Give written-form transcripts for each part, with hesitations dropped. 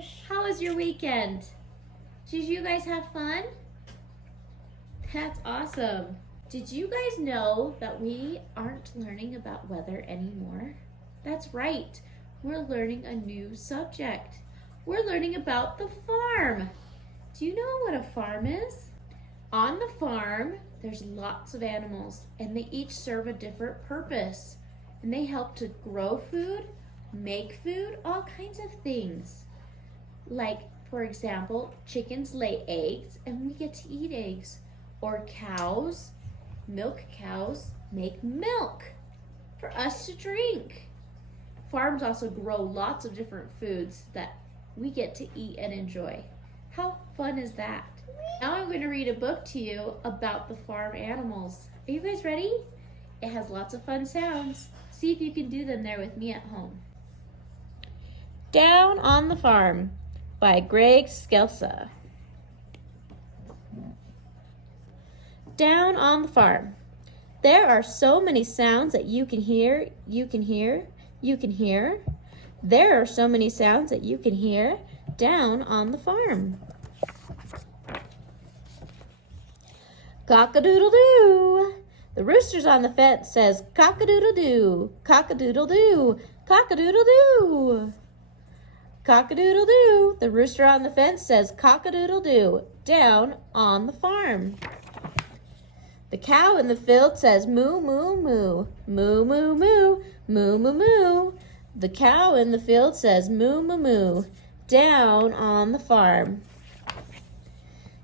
Yes. How was your weekend? Did you guys have fun? That's awesome. Did you guys know that we aren't learning about weather anymore? That's right. We're learning a new subject. We're learning about the farm. Do you know what a farm is? On the farm, there's lots of animals, and they each serve a different purpose. And they help to grow food, make food, all kinds of things. Like, for example, chickens lay eggs, and we get to eat eggs. Or cows, milk cows, make milk for us to drink. Farms also grow lots of different foods that we get to eat and enjoy. How fun is that? Now I'm going to read a book to you about the farm animals. Are you guys ready? It has lots of fun sounds. See if you can do them there with me at home. Down on the Farm by Greg Skelsa. Down on the farm. There are so many sounds that you can hear, you can hear, you can hear. There are so many sounds that you can hear down on the farm. Cock-a-doodle-doo. The rooster's on the fence says cock-a-doodle-doo, cock-a-doodle-doo, cock-a-doodle-doo. Cock-a-doodle-doo. The rooster on the fence says cock-a-doodle-doo down on the farm. The cow in the field says moo, moo, moo, moo, moo, moo, moo, moo, moo. The cow in the field says moo, moo, moo down on the farm.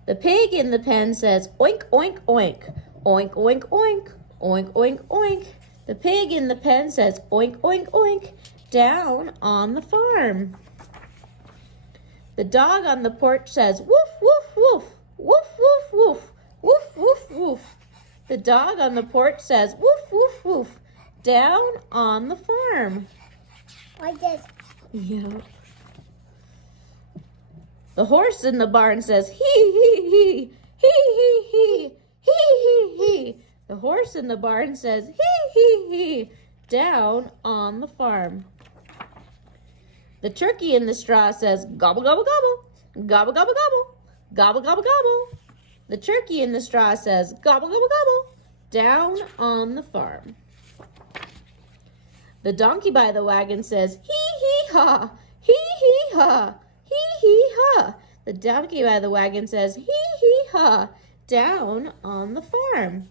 The pig in the pen says oink, oink, oink, oink, oink, oink, oink, oink, oink. The pig in the pen says oink, oink, oink down on the farm. The dog on the porch says woof, woof, woof, woof, woof, woof, woof, woof, woof. The dog on the porch says woof, woof, woof down on the farm. Like this. Yep. The horse in the barn says hee, hee, hee, hee, hee, hee, hee, hee, hee. The horse in the barn says hee, hee, hee down on the farm. The turkey in the straw says gobble, gobble, gobble, gobble, gobble, gobble, gobble, gobble, gobble. The turkey in the straw says gobble, gobble, gobble down on the farm. The donkey by the wagon says hee, hee, ha, hee, hee, ha, hee, hee, ha. The donkey by the wagon says hee, hee, ha down on the farm.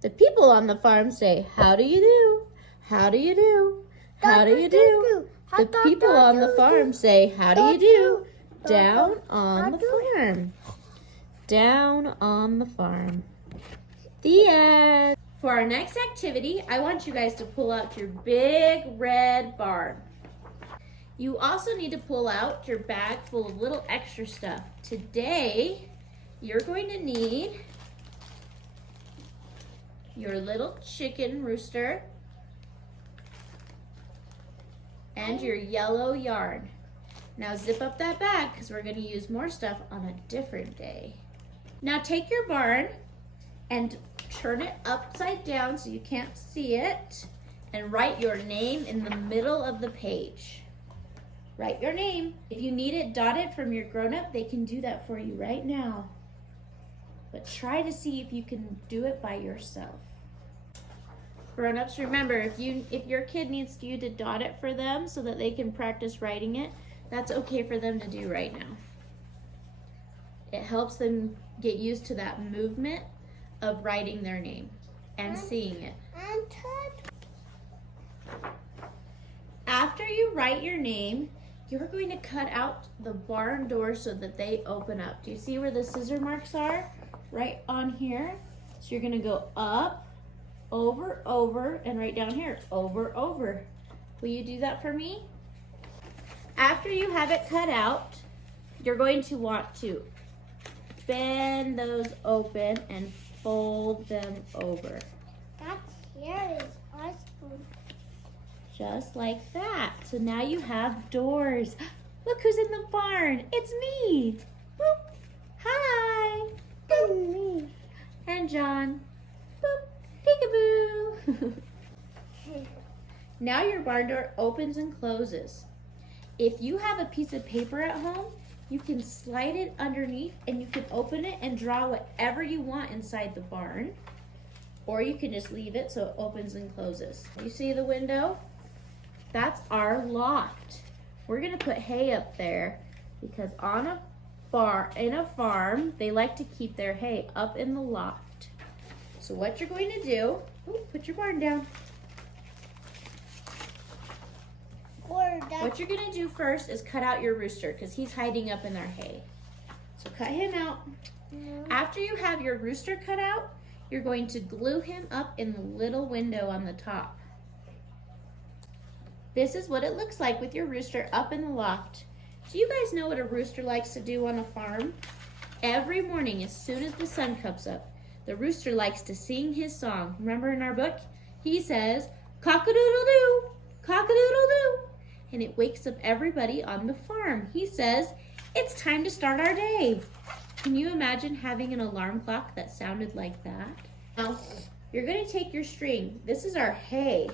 The people on the farm say, how do you do? How do you do? How do you do? The people on the farm say, how do you do? Down on the farm. Down on the farm. The end. For our next activity, I want you guys to pull out your big red barn. You also need to pull out your bag full of little extra stuff. Today, you're going to need your little chicken rooster and your yellow yarn. Now zip up that bag because we're going to use more stuff on a different day. Now take your barn and turn it upside down so you can't see it and write your name in the middle of the page. Write your name. If you need it dotted from your grown-up, they can do that for you right now. But try to see if you can do it by yourself. Grown-ups, remember, if your kid needs you to dot it for them so that they can practice writing it, that's okay for them to do right now. It helps them get used to that movement of writing their name and seeing it. After you write your name, you're going to cut out the barn doors so that they open up. Do you see where the scissor marks are? Right on here. So you're going to go up, over, over, and right down here, over, over. Will you do that for me? After you have it cut out, you're going to want to bend those open and fold them over. That here is awesome. Just like that. So now you have doors. Look who's in the barn. It's me. Boop. Hi. And me. And John. Boop. Peekaboo. Now your barn door opens and closes. If you have a piece of paper at home, you can slide it underneath and you can open it and draw whatever you want inside the barn. Or you can just leave it so it opens and closes. You see the window? That's our loft. We're gonna put hay up there because in a farm, they like to keep their hay up in the loft. So what you're going to do, put your barn down. What you're gonna do first is cut out your rooster because he's hiding up in our hay. So cut him out. After you have your rooster cut out, you're going to glue him up in the little window on the top. This is what it looks like with your rooster up in the loft. Do you guys know what a rooster likes to do on a farm? Every morning, as soon as the sun comes up, the rooster likes to sing his song. Remember in our book? He says, cock-a-doodle-doo, cock-a-doodle-doo. And it wakes up everybody on the farm. He says, it's time to start our day. Can you imagine having an alarm clock that sounded like that? Now, you're gonna take your string. This is our hay.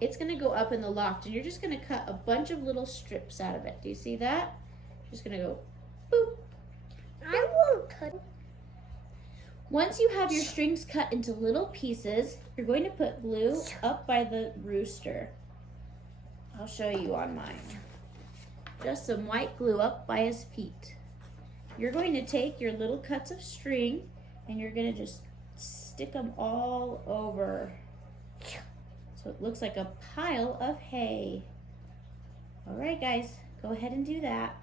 It's gonna go up in the loft and you're just gonna cut a bunch of little strips out of it. Do you see that? Just gonna go boop. I will cut. Once you have your strings cut into little pieces, you're going to put glue up by the rooster. I'll show you on mine. Just some white glue up by his feet. You're going to take your little cuts of string and you're gonna just stick them all over. So it looks like a pile of hay. All right, guys, go ahead and do that.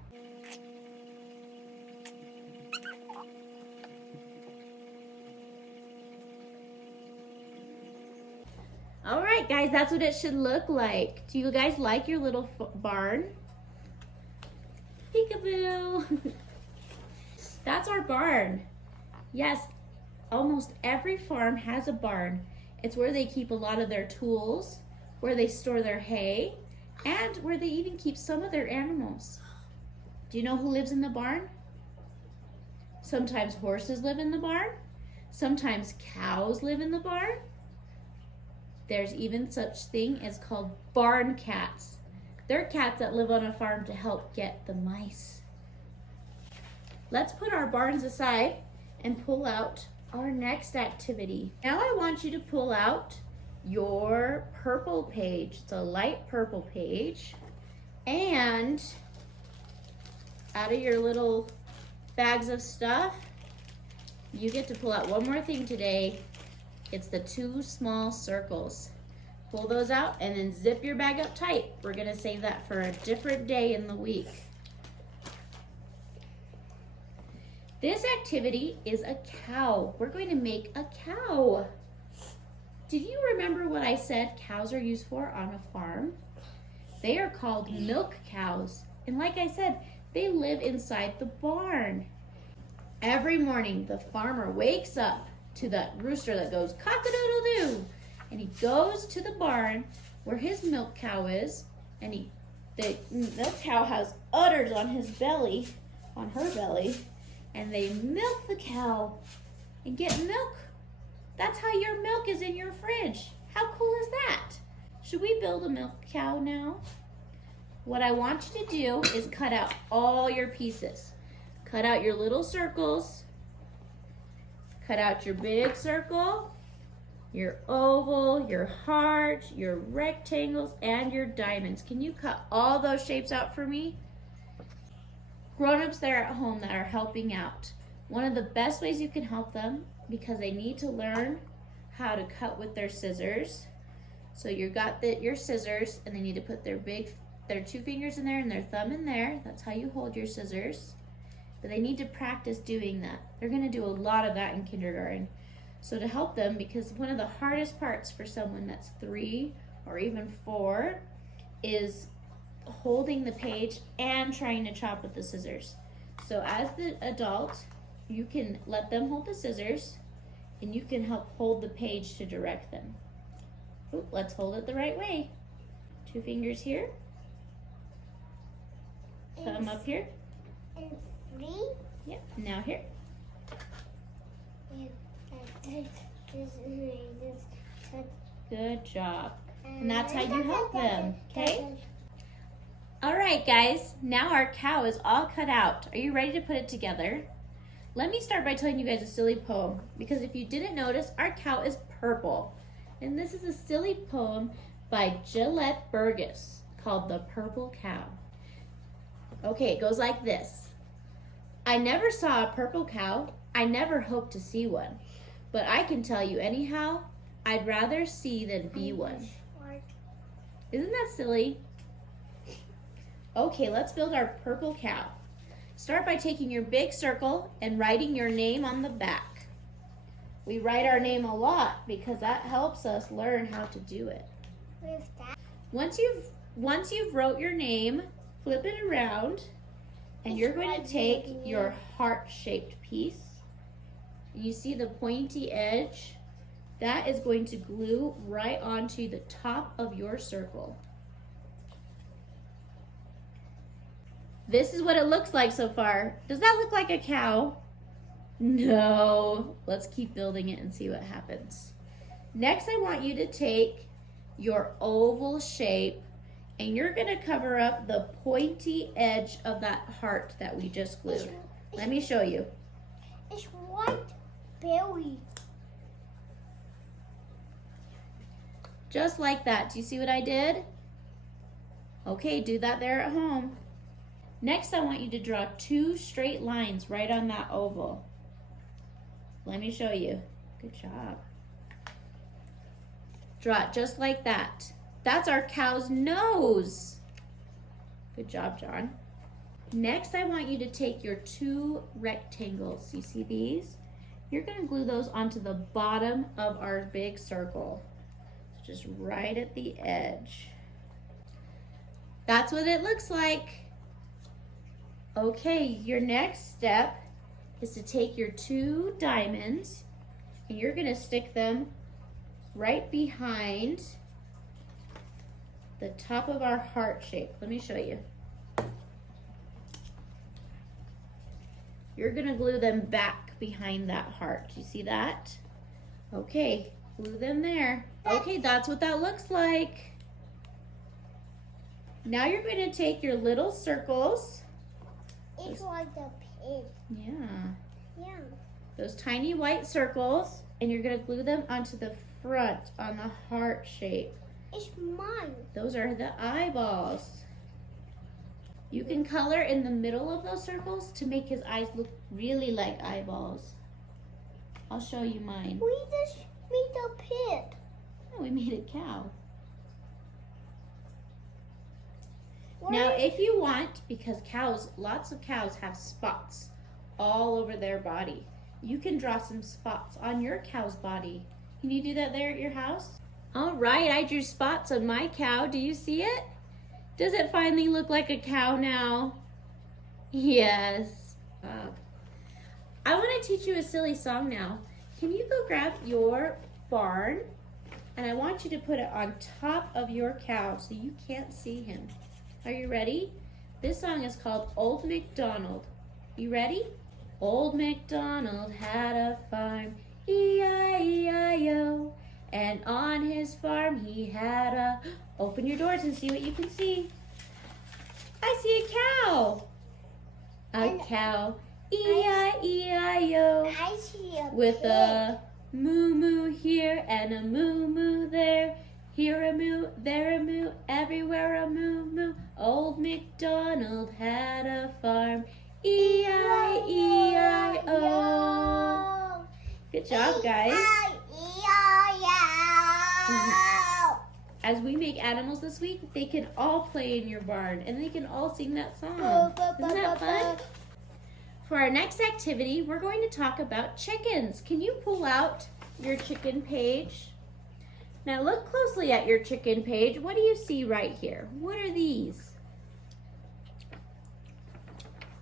All right, guys, that's what it should look like. Do you guys like your little barn? Peekaboo. That's our barn. Yes, almost every farm has a barn. It's where they keep a lot of their tools, where they store their hay, and where they even keep some of their animals. Do you know who lives in the barn? Sometimes horses live in the barn. Sometimes cows live in the barn. There's even such thing as called barn cats. They're cats that live on a farm to help get the mice. Let's put our barns aside and pull out our next activity. Now I want you to pull out your purple page. It's a light purple page. And out of your little bags of stuff, you get to pull out one more thing today. It's the 2 small circles. Pull those out and then zip your bag up tight. We're gonna save that for a different day in the week. This activity is a cow. We're going to make a cow. Did you remember what I said cows are used for on a farm? They are called milk cows. And like I said, they live inside the barn. Every morning, the farmer wakes up to that rooster that goes cock-a-doodle-doo. And he goes to the barn where his milk cow is. And the milk cow has udders on his belly, on her belly. And they milk the cow and get milk. That's how your milk is in your fridge. How cool is that? Should we build a milk cow now? What I want you to do is cut out all your pieces. Cut out your little circles. Cut out your big circle, your oval, your heart, your rectangles, and your diamonds. Can you cut all those shapes out for me? Grown-ups there at home that are helping out. One of the best ways you can help them, because they need to learn how to cut with their scissors. So you got your scissors, and they need to put their 2 fingers in there and their thumb in there. That's how you hold your scissors. But they need to practice doing that. They're gonna do a lot of that in kindergarten. So to help them, because one of the hardest parts for someone that's 3 or even 4 is holding the page and trying to chop with the scissors. So as the adult, you can let them hold the scissors and you can help hold the page to direct them. Ooh, let's hold it the right way. 2 fingers here. Thumb up here. And 3. Yep, now here. Good job. And that's how you help them, okay? All right. right, guys, now our cow is all cut out. Are you ready to put it together? Let me start by telling you guys a silly poem, because if you didn't notice, our cow is purple. And this is a silly poem by Gillette Burgess called The Purple Cow. Okay, it goes like this. I never saw a purple cow. I never hoped to see one. But I can tell you anyhow, I'd rather see than be one. Isn't that silly? Okay, let's build our purple cow. Start by taking your big circle and writing your name on the back. We write our name a lot because that helps us learn how to do it. With that. Once you've wrote your name, flip it around, and you're going to take your heart-shaped piece. You see the pointy edge? That is going to glue right onto the top of your circle. This is what it looks like so far. Does that look like a cow? No. Let's keep building it and see what happens. Next, I want you to take your oval shape and you're gonna cover up the pointy edge of that heart that we just glued. Let me show you. It's white berry. Just like that. Do you see what I did? Okay, do that there at home. Next, I want you to draw 2 straight lines right on that oval. Let me show you. Good job. Draw it just like that. That's our cow's nose. Good job, John. Next, I want you to take your 2 rectangles. You see these? You're gonna glue those onto the bottom of our big circle. Just right at the edge. That's what it looks like. Okay, your next step is to take your 2 diamonds and you're gonna stick them right behind the top of our heart shape. Let me show you. You're gonna glue them back behind that heart. Do you see that? Okay, glue them there. Okay, that's what that looks like. Now you're going to take your little circles. It's like a pig. Yeah. Yeah. Those tiny white circles, and you're going to glue them onto the front on the heart shape. It's mine. Those are the eyeballs. You can color in the middle of those circles to make his eyes look really like eyeballs. I'll show you mine. We just made a pig. Oh, we made a cow. What Now, is- if you want, because lots of cows have spots all over their body, you can draw some spots on your cow's body. Can you do that there at your house? All right, I drew spots on my cow. Do you see it? Does it finally look like a cow now? Yes. I want to teach you a silly song now. Can you go grab your barn? And I want you to put it on top of your cow so you can't see him. Are you ready? This song is called Old MacDonald. You ready? Old MacDonald had a farm, E-I-E-I-O. And on his farm he had a... Open your doors and see what you can see. I see a cow. A cow, E-I-E-I-O. I see a With pig. a moo-moo here and a moo-moo there. Here a moo, there a moo, everywhere a moo-moo. Old MacDonald had a farm, E-I-E-I-O. Good job, guys. As we make animals this week, they can all play in your barn and they can all sing that song. Isn't that fun? For our next activity, we're going to talk about chickens. Can you pull out your chicken page? Now look closely at your chicken page. What do you see right here? What are these?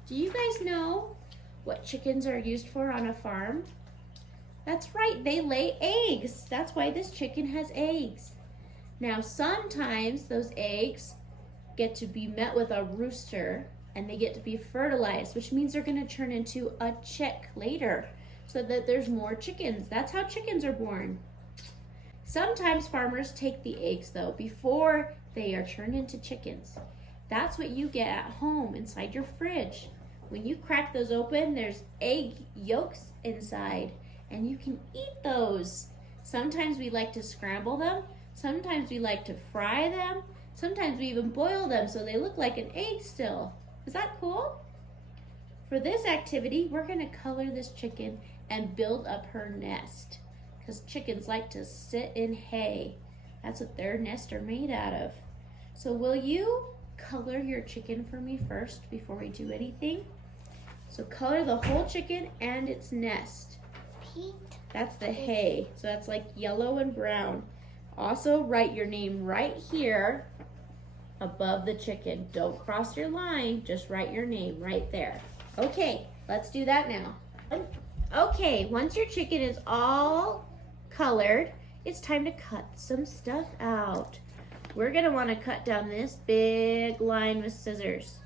Do you guys know what chickens are used for on a farm? That's right, they lay eggs. That's why this chicken has eggs. Now sometimes those eggs get to be met with a rooster and they get to be fertilized, which means they're gonna turn into a chick later so that there's more chickens. That's how chickens are born. Sometimes farmers take the eggs though before they are turned into chickens That's what you get at home inside your fridge. When you crack those open, there's egg yolks inside, and you can eat those. Sometimes we like to scramble them. Sometimes we like to fry them. Sometimes we even boil them so they look like an egg still. Is that cool? For this activity, we're gonna color this chicken and build up her nest, because chickens like to sit in hay. That's what their nests are made out of. So will you color your chicken for me first before we do anything? So color the whole chicken and its nest. Pink. That's the hay, so that's like yellow and brown. Also write your name right here above the chicken. Don't cross your line, just write your name right there. Okay, let's do that now. Okay, once your chicken is all colored, it's time to cut some stuff out. We're gonna wanna cut down this big line with scissors.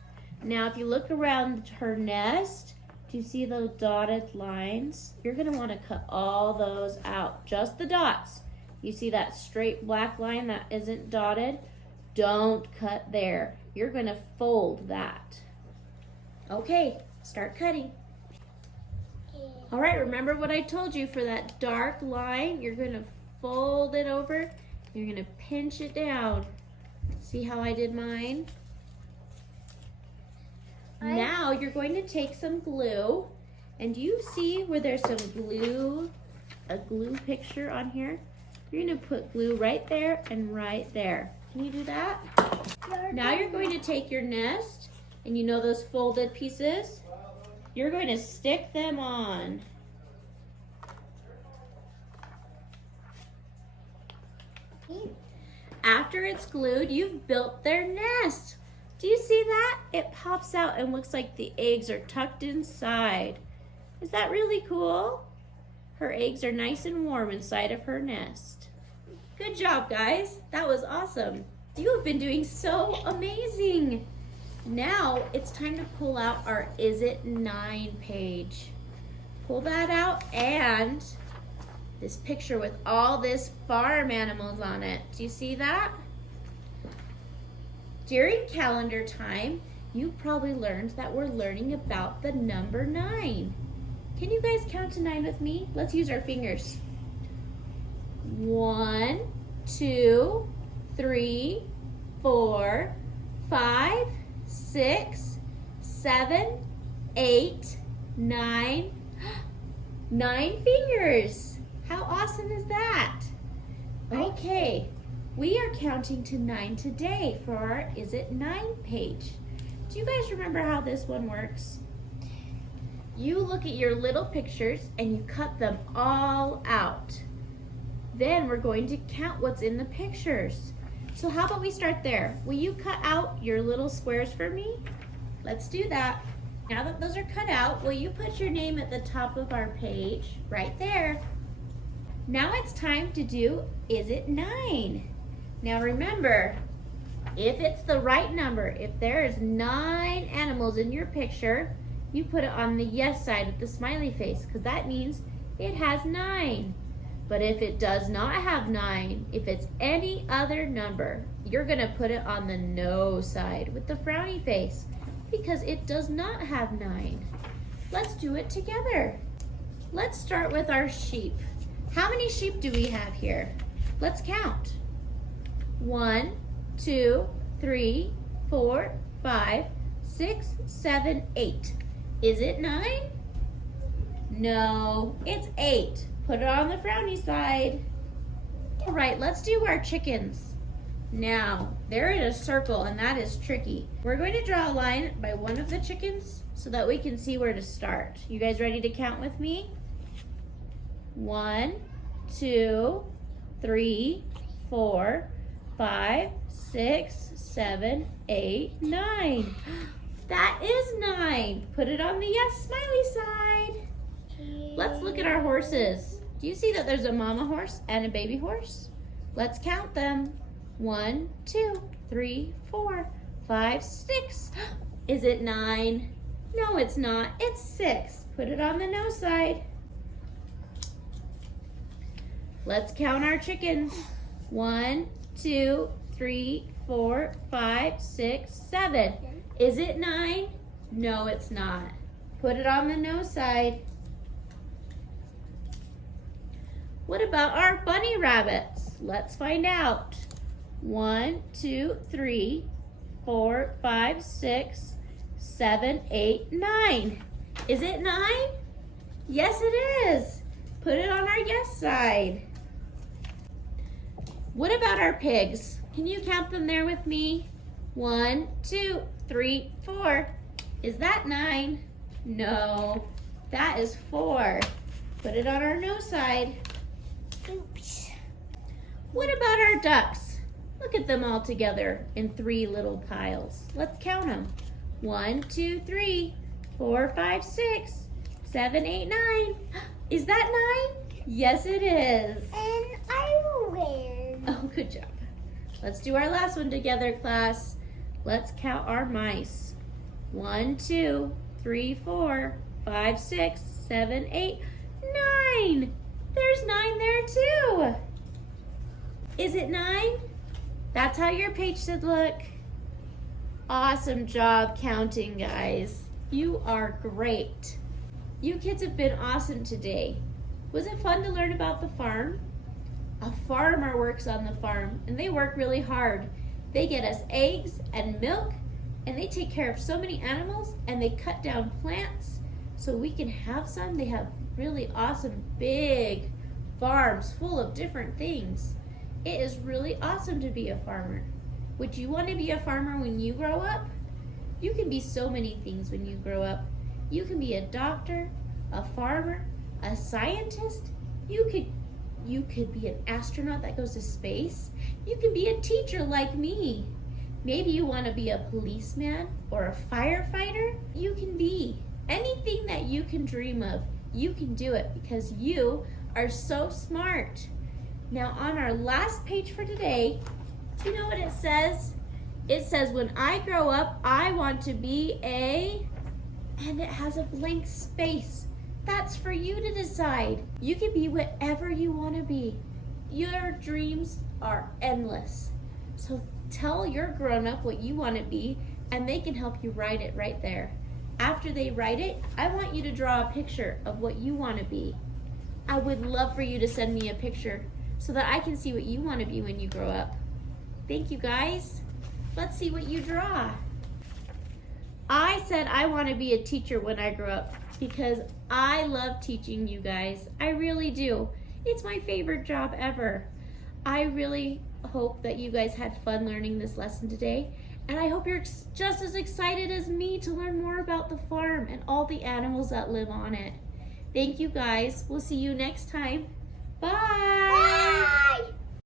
Now, if you look around her nest, do you see those dotted lines? You're gonna wanna cut all those out, just the dots. You see that straight black line that isn't dotted? Don't cut there. You're gonna fold that. Okay, start cutting. All right, remember what I told you for that dark line? You're gonna fold it over. You're gonna pinch it down. See how I did mine? Now you're going to take some glue, and do you see where there's some glue, a glue picture on here? You're gonna put glue right there and right there. Can you do that? Now you're going to take your nest, and you know those folded pieces? You're going to stick them on. After it's glued, you've built their nest. Do you see that? It pops out and looks like the eggs are tucked inside. Is that really cool? Her eggs are nice and warm inside of her nest. Good job, guys. That was awesome. You have been doing so amazing. Now it's time to pull out our Is It 9 page. Pull that out and this picture with all this farm animals on it. Do you see that? During calendar time, you probably learned that we're learning about the number 9. Can you guys count to 9 with me? Let's use our fingers. 1, 2, 3, 4, 5, 6, 7, 8, 9. 9 fingers. How awesome is that? Okay, we are counting to 9 today for our Is It 9 page. Do you guys remember how this one works? You look at your little pictures and you cut them all out. Then we're going to count what's in the pictures. So how about we start there? Will you cut out your little squares for me? Let's do that. Now that those are cut out, will you put your name at the top of our page, right there? Now it's time to do Is It 9? Now remember, if it's the right number, if there is 9 animals in your picture, you put it on the yes side with the smiley face, because that means it has 9. But if it does not have 9, if it's any other number, you're gonna put it on the no side with the frowny face, because it does not have 9. Let's do it together. Let's start with our sheep. How many sheep do we have here? Let's count. 1, 2, 3, 4, 5, 6, 7, 8. Is it 9? No, it's 8. Put it on the frowny side. All right, let's do our chickens. Now, they're in a circle, and that is tricky. We're going to draw a line by one of the chickens so that we can see where to start. You guys ready to count with me? 1, 2, 3, 4, 5, 6, 7, 8, 9. That is 9. Put it on the yes smiley side. Let's look at our horses. Do you see that there's a mama horse and a baby horse? Let's count them. 1, 2, 3, 4, 5, 6. Is it 9? No, it's not. It's 6. Put it on the no side. Let's count our chickens. 1, 2, 3, 4, 5, 6, 7. Is it 9? No, it's not. Put it on the no side. What about our bunny rabbits? Let's find out. 1, 2, 3, 4, 5, 6, 7, 8, 9. Is it 9? Yes, it is. Put it on our yes side. What about our pigs? Can you count them there with me? 1, 2, 3, 4. Is that 9? No, that is 4. Put it on our no side. Oops. What about our ducks? Look at them all together in 3 little piles. Let's count them. 1, 2, 3, 4, 5, 6, 7, 8, 9. Is that 9? Yes, it is. And I win. Oh, good job. Let's do our last one together, class. Let's count our mice. 1, 2, 3, 4, 5, 6, 7, 8, 9. There's 9 there too. Is it 9? That's how your page should look. Awesome job counting, guys. You are great. You kids have been awesome today. Was it fun to learn about the farm? A farmer works on the farm, and they work really hard. They get us eggs and milk, and they take care of so many animals, and they cut down plants so we can have some. They have really awesome big farms full of different things. It is really awesome to be a farmer. Would you want to be a farmer when you grow up? You can be so many things when you grow up. You can be a doctor, a farmer, a scientist. You could be an astronaut that goes to space. You can be a teacher like me. Maybe you want to be a policeman or a firefighter. You can be anything that you can dream of. You can do it because you are so smart. Now on our last page for today, do you know what it says? It says, when I grow up, I want to be a, and it has a blank space. That's for you to decide. You can be whatever you want to be. Your dreams are endless. So tell your grown-up what you want to be, and they can help you write it right there. After they write it, I want you to draw a picture of what you want to be. I would love for you to send me a picture so that I can see what you want to be when you grow up. Thank you, guys. Let's see what you draw. I said I want to be a teacher when I grow up because I love teaching you guys. I really do. It's my favorite job ever. I really hope that you guys had fun learning this lesson today, and I hope you're just as excited as me to learn more about the farm and all the animals that live on it. Thank you, guys. We'll see you next time. Bye.